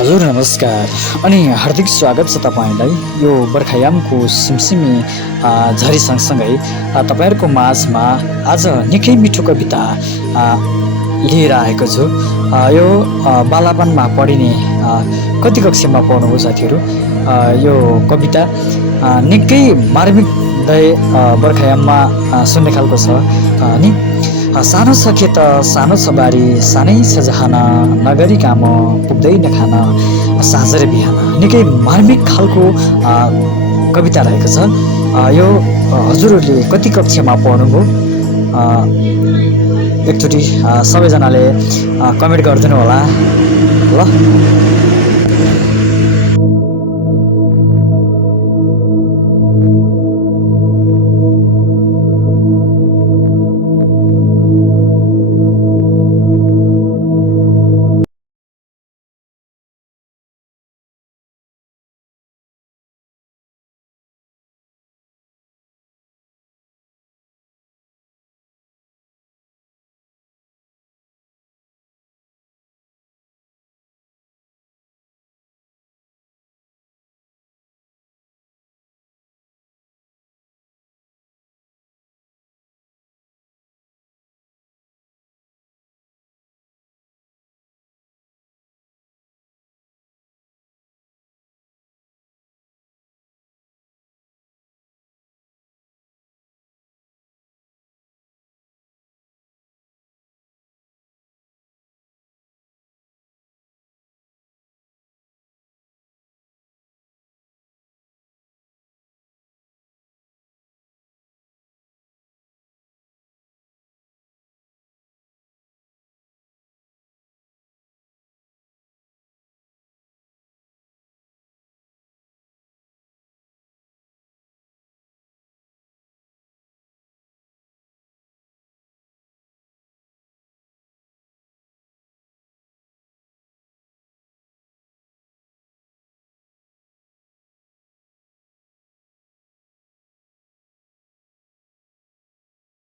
हजुर नमस्कार अनि हार्दिक स्वागत छ तपाईँलाई यो बर्खायामको सिमसिमे झरी सँगसँगै तपाईँहरूको माझमा आज निकै मिठो कविता लिएर आएको छु। यो बालापनमा पढिने कति कक्षामा पढ्नुभयो साथीहरू? यो कविता निकै मार्मिक बर्खायाममा सुन्ने खालको छ नि। सानो छ खेत सानो छ बारी सानै छ जहान नगरी काम पुग्दैन खान साँझ र बिहान। निकै मार्मिक खालको कविता रहेको छ। यो हजुरहरूले कति कक्षामा पढ्नुभयो? एकचोटि सबैजनाले कमेन्ट गरिदिनु होला ल।